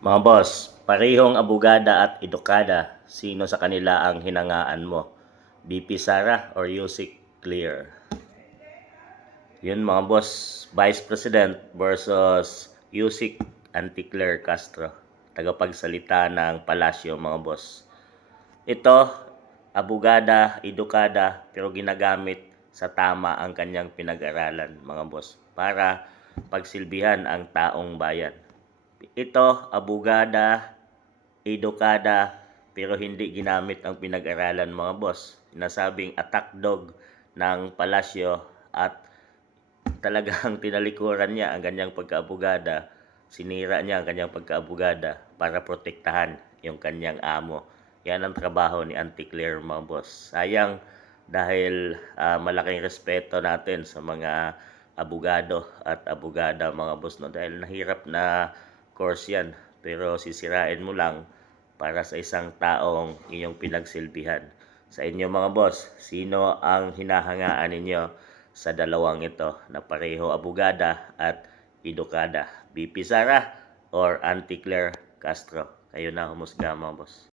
Mga boss, parehong abogada at edukada, sino sa kanila ang hinangaan mo? BP Sara or Yusik Clear? Yun mga boss, Vice President versus Yusik Anticlair Castro, tagapagsalita ng palasyo mga boss. Ito, abogada, edukada, pero ginagamit sa tama ang kanyang pinag-aralan mga boss para pagsilbihan ang taong bayan. Ito, abogada, edukada, pero hindi ginamit ang pinag-aralan mga boss. Sinasabing attack dog ng palasyo at talagang tinalikuran niya ang kanyang pagkaabogada. Sinira niya ang kanyang pagkaabogada para protektahan yung kanyang amo. Yan ang trabaho ni Auntie Claire mga boss. Sayang dahil malaking respeto natin sa mga abogado at abogada mga boss, no? Dahil nahirap na course yan, pero sisirain mo lang para sa isang taong iyong pinagsilbihan. Sa inyo mga boss, sino ang hinahangaan ninyo sa dalawang ito na pareho abogada at edukada? BP Sara or Auntie Claire Castro? Kayo na humusga mga boss.